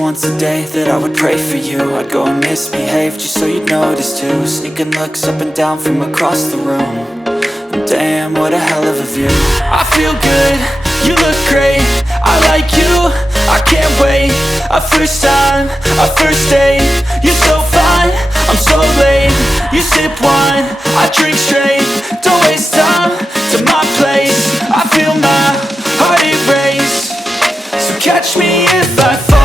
once a day that I would pray for you. I'd go and misbehave just so you'd notice too. Sneaking looks up and down from across the room. And damn, what a hell of a view. I feel good, you look great, I like you, I can't wait. A first time, a first date, you're so fine, I'm so late. You sip wine, I drink straight. Don't waste time to my place. I feel my heart erase. So catch me if I fall.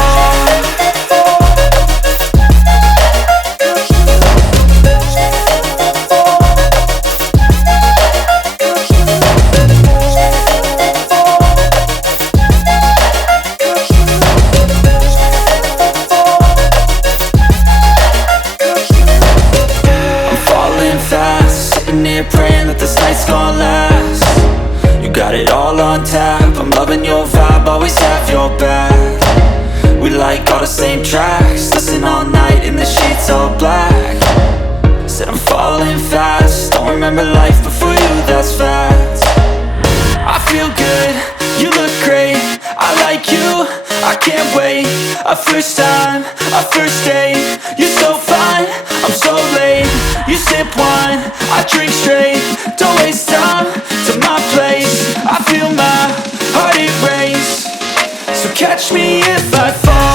Praying that this night's gonna last. You got it all on tap, I'm loving your vibe, always have your back. We like all the same tracks, listen all night in the sheets all black. Said I'm falling fast, don't remember life before you, that's fact. I feel good, you look great, I like you, I can't wait. A first time, a first date, you're so fine, I'm so late. You sip wine, I drink straight. Don't waste time to my place. I feel my heart erase. So catch me if I fall.